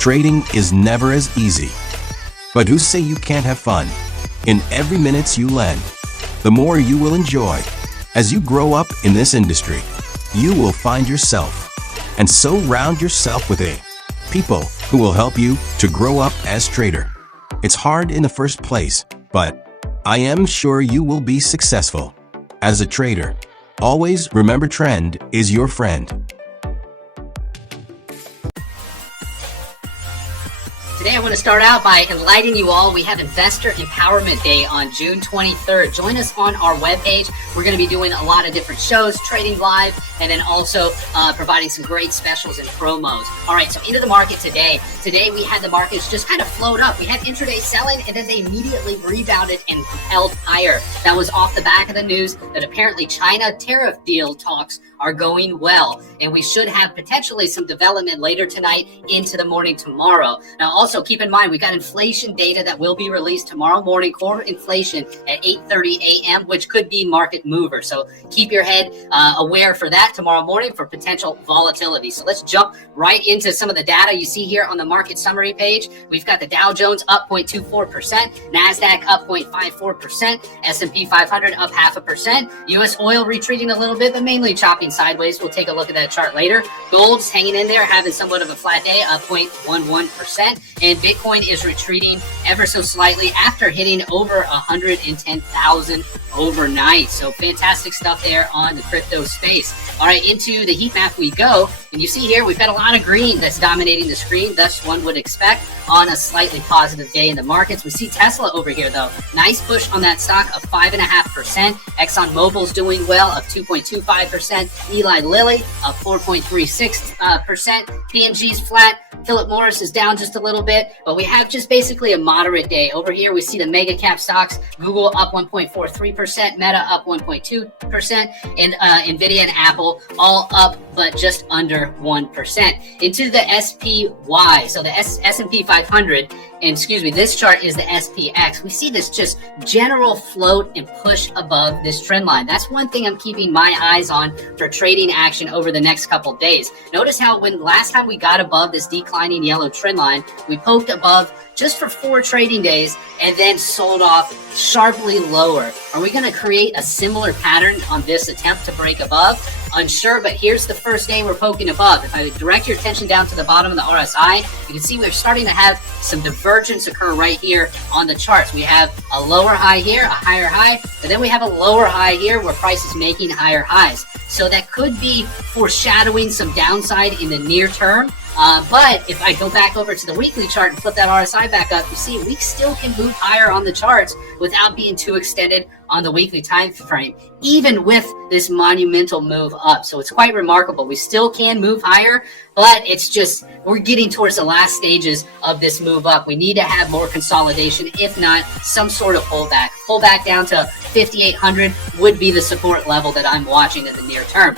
Trading is never as easy. But who say you can't have fun? In every minute you lend, the more you will enjoy. As you grow up in this industry, you will find yourself, and so round yourself with people who will help you to grow up as trader. It's hard in the first place, but I am sure you will be successful. As a trader, always remember trend is your friend. Today I want to start out by enlightening you all. We have Investor Empowerment Day on June 23rd. Join us on our webpage. We're going to be doing a lot of different shows, trading live, and then also providing some great specials and promos. All right, so into the market today. Today we had the markets just kind of float up. We had intraday selling, and then they immediately rebounded and propelled higher. That was off the back of the news that apparently China tariff deal talks are going well, and we should have potentially some development later tonight into the morning tomorrow. Now, also keep in mind, we got inflation data that will be released tomorrow morning, core inflation at 8:30 a.m., which could be market mover. So keep your head aware for that tomorrow morning for potential volatility. So let's jump right into some of the data you see here on the market summary page. We've got the Dow Jones up 0.24%, NASDAQ up 0.54%, S&P 500 up 0.5%, U.S. oil retreating a little bit, but mainly chopping sideways. We'll take a look at that chart later. Gold's hanging in there, having somewhat of a flat day, up 0.11%. And Bitcoin is retreating ever so slightly after hitting over 110,000 overnight. So fantastic stuff there on the crypto space. All right, into the heat map we go. And you see here, we've got a lot of green that's dominating the screen. Thus, one would expect on a slightly positive day in the markets. We see Tesla over here, though. Nice push on that stock of 5.5%. ExxonMobil's doing well, up 2.25%. Eli Lilly up 4.36%. P&G's flat. Philip Morris is down just a little bit, but we have just basically a moderate day. Over here, we see the mega cap stocks. Google up 1.43%, Meta up 1.2%, and Nvidia and Apple all up, but just under 1%. Into the SPY, so the S&P 500, and excuse me, this chart is the SPX. We see this just general float and push above this trend line. That's one thing I'm keeping my eyes on for trading action over the next couple days. Notice how when last time we got above this declining yellow trend line, we poked above just for 4 trading days and then sold off sharply lower. Are we going to create a similar pattern on this attempt to break above? Unsure, but here's the first day we're poking above. If I would direct your attention down to the bottom of the RSI, you can see we're starting to have some divergence occur right here on the charts. We have a lower high here, a higher high, but then we have a lower high here where price is making higher highs. So that could be foreshadowing some downside in the near term. But if I go back over to the weekly chart and flip that RSI back up, you see we still can move higher on the charts without being too extended on the weekly time frame, even with this monumental move up. So it's quite remarkable. We still can move higher, but it's just we're getting towards the last stages of this move up. We need to have more consolidation, if not some sort of pullback. Pullback down to 5,800 would be the support level that I'm watching in the near term.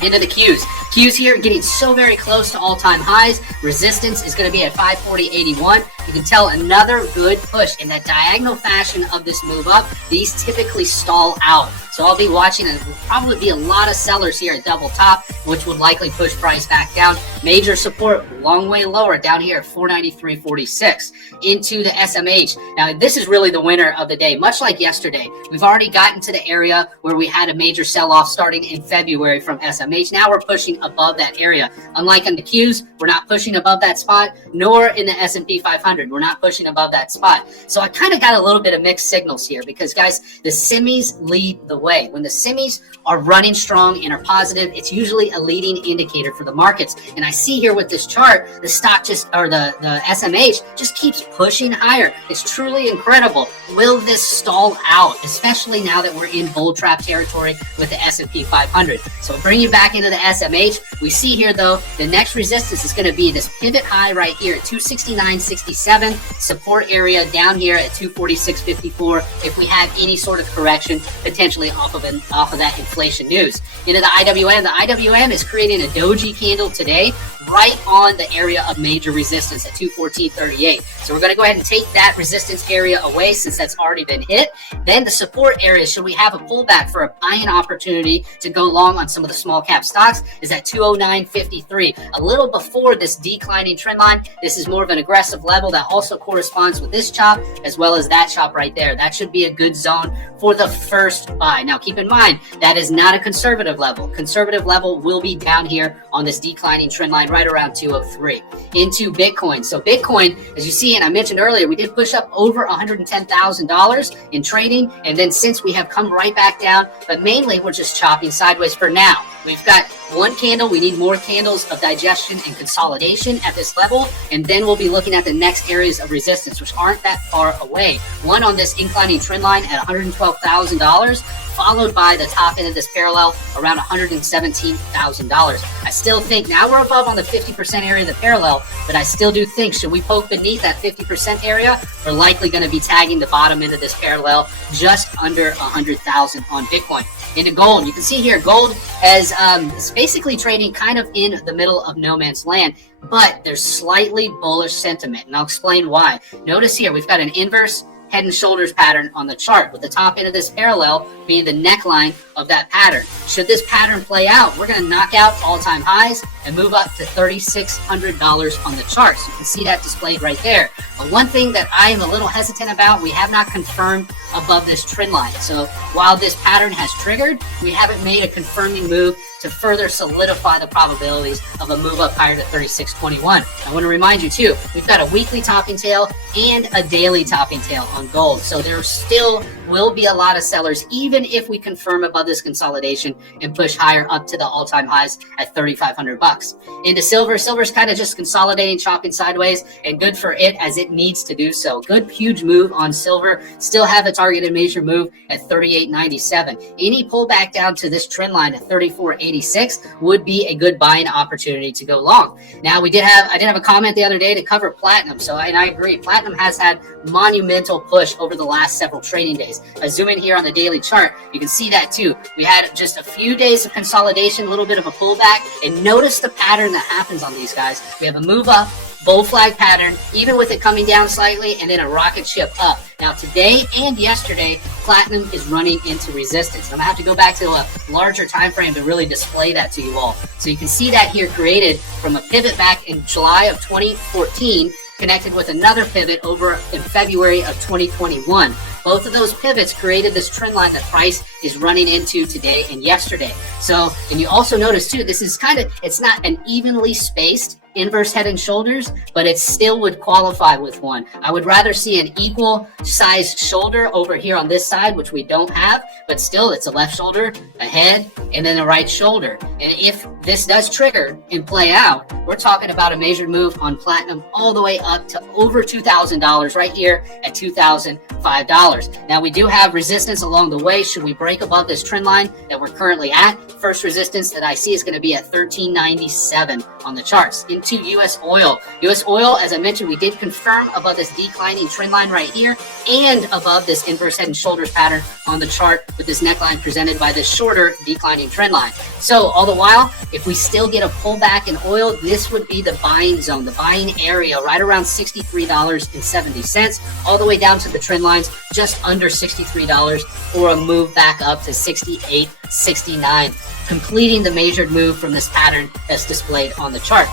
Into the Qs. Qs here getting so very close to all-time highs. Resistance is going to be at 540.81. You can tell another good push in that diagonal fashion of this move up. These typically stall out. So I'll be watching, and there will probably be a lot of sellers here at double top, which would likely push price back down. Major support, long way lower down here at 493.46. Into the SMH. Now, this is really the winner of the day. Much like yesterday, we've already gotten to the area where we had a major sell-off starting in February from SMH. Now we're pushing above that area. Unlike on the Qs, we're not pushing above that spot, nor in the S&P 500. We're not pushing above that spot. So I kind of got a little bit of mixed signals here because, guys, the semis lead the way. When the semis are running strong and are positive, it's usually a leading indicator for the markets. And I see here with this chart, the stock just, or the SMH just keeps pushing higher. It's truly incredible. Will this stall out, especially now that we're in bull trap territory with the S&P 500? So we'll bring you back into the SMH. We see here, though, the next resistance is going to be this pivot high right here at 269.66. 246.87. Support area down here at 246.54 if we have any sort of correction potentially off of that inflation news. Into the IWM. The IWM is creating a doji candle today right on the area of major resistance at 214.38. So we're going to go ahead and take that resistance area away since that's already been hit. Then the support area, should we have a pullback for a buying opportunity to go long on some of the small cap stocks, is at 209.53. A little before this declining trend line. This is more of an aggressive level that also corresponds with this chop as well as that chop right there. That should be a good zone for the first buy. Now keep in mind, that is not a conservative level. Conservative level will be down here on this declining trend line right around 203. Into Bitcoin. So Bitcoin, as you see, and I mentioned earlier, we did push up over $110,000 in trading, and then since we have come right back down, but mainly we're just chopping sideways for now. We've got one candle. We need more candles of digestion and consolidation at this level, and then we'll be looking at the next areas of resistance, which aren't that far away. One on this inclining trend line at $112,000, followed by the top end of this parallel around $117,000. I still think now we're above on the 50% area of the parallel, but I still do think should we poke beneath that 50% area, we're likely going to be tagging the bottom end of this parallel just under 100,000 on Bitcoin. Into gold, you can see here gold has is basically trading kind of in the middle of no man's land, but there's slightly bullish sentiment, and I'll explain why. Notice here we've got an inverse head and shoulders pattern on the chart, with the top end of this parallel being the neckline of that pattern. Should this pattern play out, we're going to knock out all-time highs and move up to $3,600 on the chart. So you can see that displayed right there. But one thing that I am a little hesitant about, we have not confirmed above this trend line. So while this pattern has triggered, we haven't made a confirming move to further solidify the probabilities of a move up higher to 36.21. I want to remind you too, we've got a weekly topping tail and a daily topping tail on gold. So there still will be a lot of sellers, even if we confirm above this consolidation and push higher up to the all-time highs at 3,500 bucks. Into silver, silver's kind of just consolidating, chopping sideways, and good for it as it needs to do so. Good, huge move on silver. Still have a targeted major move at 38.97. Any pullback down to this trend line at 34.86 would be a good buying opportunity to go long. Now I did have a comment the other day to cover platinum. So and I agree, platinum has had monumental push over the last several trading days. I zoom in here on the daily chart, you can see that too. We had just a few days of consolidation, a little bit of a pullback, and notice the pattern that happens on these guys. We have a move up, bull flag pattern, even with it coming down slightly, and then a rocket ship up. Now today and yesterday, platinum is running into resistance. I'm gonna have to go back to a larger time frame to really display that to you all. So you can see that here created from a pivot back in July of 2014, connected with another pivot over in February of 2021. Both of those pivots created this trend line that price is running into today and yesterday. So, and you also notice too, this is it's not an evenly spaced inverse head and shoulders, but it still would qualify with one. I would rather see an equal sized shoulder over here on this side, which we don't have, but still it's a left shoulder, a head, and then a right shoulder. And if this does trigger and play out, we're talking about a measured move on platinum all the way up to over $2,000 right here at $2,005. Now we do have resistance along the way. Should we break above this trend line that we're currently at, first resistance that I see is going to be at 1397 on the charts. Into US oil. US oil, as I mentioned, we did confirm above this declining trend line right here and above this inverse head and shoulders pattern on the chart with this neckline presented by this shorter declining trend line. So all the while, if we still get a pullback in oil, this would be the buying zone, the buying area right around $63.70, all the way down to the trend lines just under $63 for a move back up to $68.69, completing the measured move from this pattern that's displayed on the chart.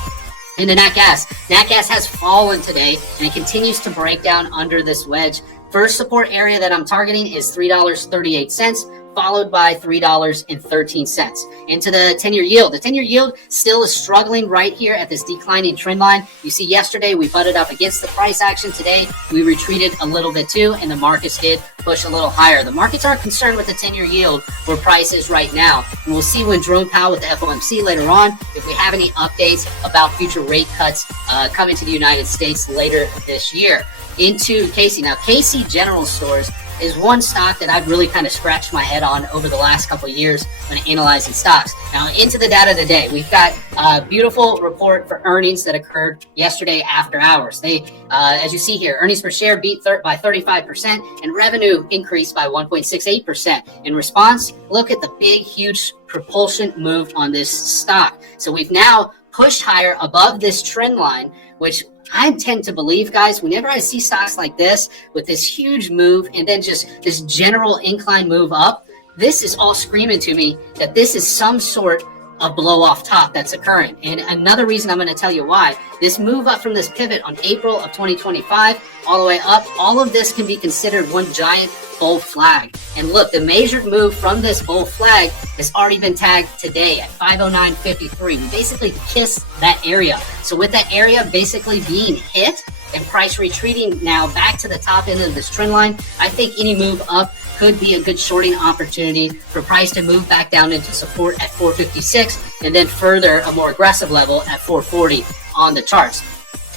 Into nat gas. Nat gas has fallen today and it continues to break down under this wedge. First support area that I'm targeting is $3.38, followed by $3.13. Into the 10-year yield. The 10-year yield still is struggling right here at this declining trend line. You see yesterday we butted up against the price action. Today we retreated a little bit too, and the markets did push a little higher. The markets are concerned with the 10-year yield where price is right now. And we'll see when Jerome Powell with the FOMC later on if we have any updates about future rate cuts coming to the United States later this year. Into Casey. Now, Casey General Stores is one stock that I've really kind of scratched my head on over the last couple of years when analyzing stocks. Now, into the data today, we've got a beautiful report for earnings that occurred yesterday after hours. They, as you see here, earnings per share beat by 35% and revenue increased by 1.68%. In response, look at the big, huge propulsion move on this stock. So we've now pushed higher above this trend line, which I tend to believe, guys, whenever I see stocks like this with this huge move and then just this general incline move up, this is all screaming to me that this is some sort of blow off top that's occurring. And another reason I'm going to tell you why, this move up from this pivot on April of 2025 all the way up, all of this can be considered one giant bull flag. And look, the measured move from this bull flag has already been tagged today at 509.53. We basically kissed that area. So with that area basically being hit and price retreating now back to the top end of this trend line, I think any move up could be a good shorting opportunity for price to move back down into support at 456 and then further a more aggressive level at 440 on the charts.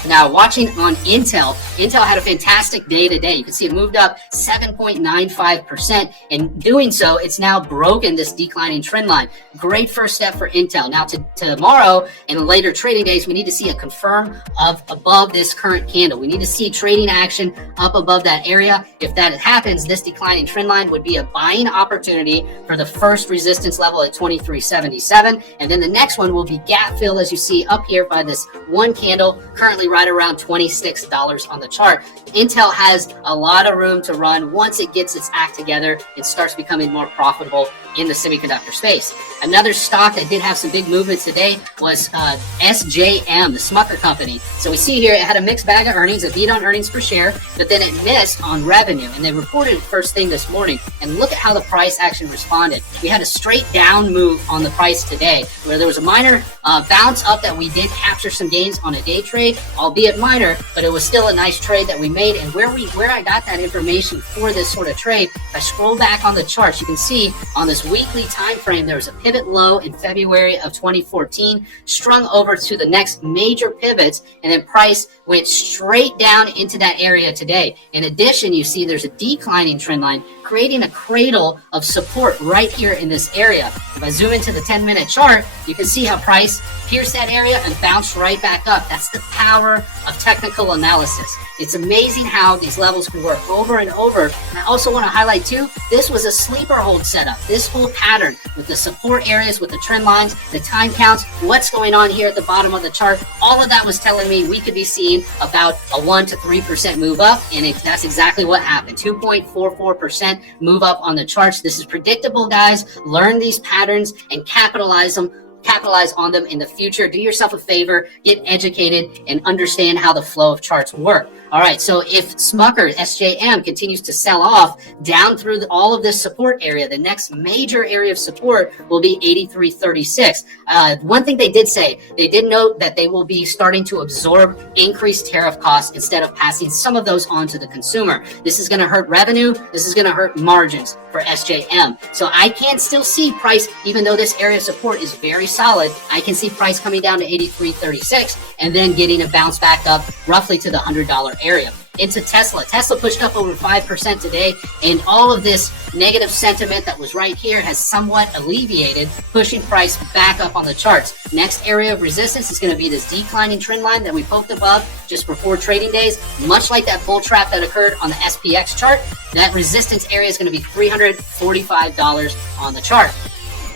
Now, watching on Intel had a fantastic day today. You can see it moved up 7.95%. And doing so, it's now broken this declining trend line. Great first step for Intel. Now, tomorrow and later trading days, we need to see a confirm of above this current candle. We need to see trading action up above that area. If that happens, this declining trend line would be a buying opportunity for the first resistance level at 23.77. And then the next one will be gap fill, as you see up here by this one candle, currently right around $26 on the chart. Intel has a lot of room to run once it gets its act together and starts becoming more profitable in the semiconductor space. Another stock that did have some big movements today was SJM, the Smucker company. So we see here it had a mixed bag of earnings, a beat on earnings per share, but then it missed on revenue. And they reported it first thing this morning. And look at how the price action responded. We had a straight down move on the price today, where there was a minor bounce up that we did capture some gains on a day trade, albeit minor, but it was still a nice trade that we made. And where I got that information for this sort of trade, if I scroll back on the charts, you can see on this weekly time frame, there was a pivot low in February of 2014, strung over to the next major pivots, and then price went straight down into that area today. In addition, you see there's a declining trend line, creating a cradle of support right here in this area. If I zoom into the 10-minute chart, you can see how price pierced that area and bounced right back up. That's the power of technical analysis. It's amazing how these levels can work over and over. And I also want to highlight too, this was a sleeper hold setup. This whole pattern with the support areas, with the trend lines, the time counts, what's going on here at the bottom of the chart, all of that was telling me we could be seeing about a 1 to 3% move up. And that's exactly what happened. 2.44% move up on the charts. This is predictable, guys. Learn these patterns and capitalize on them in the future. Do yourself a favor, get educated, and understand how the flow of charts work. All right, so if Smucker, SJM, continues to sell off down through all of this support area, the next major area of support will be 83.36. One thing they did say, they did note that they will be starting to absorb increased tariff costs instead of passing some of those on to the consumer. This is going to hurt revenue. This is going to hurt margins for SJM. So I can still see price, even though this area of support is very solid, I can see price coming down to 83.36 and then getting a bounce back up roughly to the $100 area. Into Tesla. Tesla pushed up over 5% today, and all of this negative sentiment that was right here has somewhat alleviated, pushing price back up on the charts. Next area of resistance is going to be this declining trend line that we poked above just before trading days. Much like that bull trap that occurred on the SPX chart, that resistance area is going to be $345 on the chart.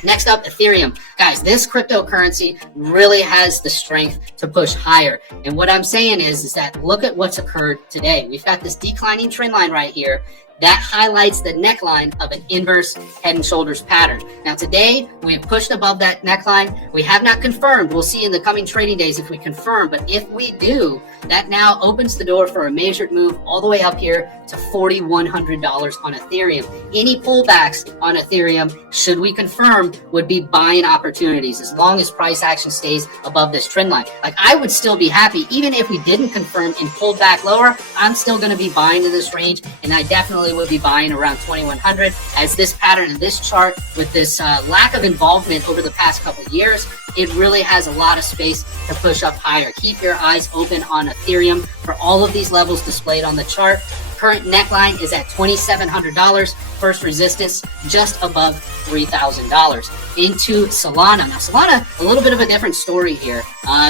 Next up, Ethereum. Guys, this cryptocurrency really has the strength to push higher. And what I'm saying is that look at what's occurred today. We've got this declining trend line right here. That highlights the neckline of an inverse head and shoulders pattern. Now today, we have pushed above that neckline. We have not confirmed. We'll see in the coming trading days if we confirm. But if we do, that now opens the door for a measured move all the way up here to $4,100 on Ethereum. Any pullbacks on Ethereum, should we confirm, would be buying opportunities as long as price action stays above this trend line. Like, I would still be happy, even if we didn't confirm and pulled back lower, I'm still going to be buying in this range, and I definitely would be buying around 2,100 as this pattern and this chart with this lack of involvement over the past couple of years, it really has a lot of space to push up higher. Keep your eyes open on Ethereum for all of these levels displayed on the chart. current neckline is at $2,700. First resistance just above $3,000. Into Solana. Now, Solana, a little bit of a different story here.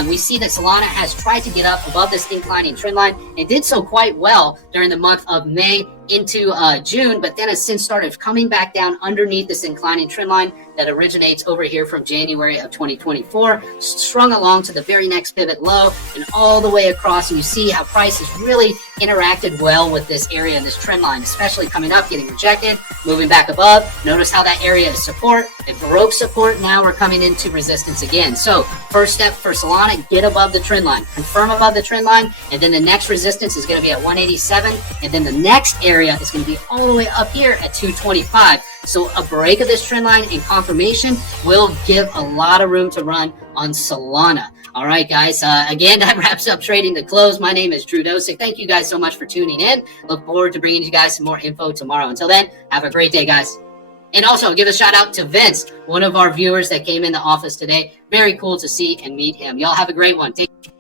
We see that Solana has tried to get up above this inclining trend line and did so quite well during the month of May into June, but then has since started coming back down underneath this inclining trend line that originates over here from January of 2024, strung along to the very next pivot low and all the way across. And you see how price has really interacted well with this area and this trend line, especially coming up, getting rejected, moving back above. Notice how that area is support. It broke support. Now we're coming into resistance again. So first step for Solana, get above the trend line, confirm above the trend line, and then the next resistance is going to be at 187, and then the next area is going to be all the way up here at 225. So a break of this trend line and confirmation will give a lot of room to run on Solana. All right, guys. Again, that wraps up Trading to Close. My name is Drew Dosick. Thank you guys so much for tuning in. Look forward to bringing you guys some more info tomorrow. Until then, have a great day, guys. And also give a shout out to Vince, one of our viewers that came in the office today. Very cool to see and meet him. Y'all have a great one. Take care.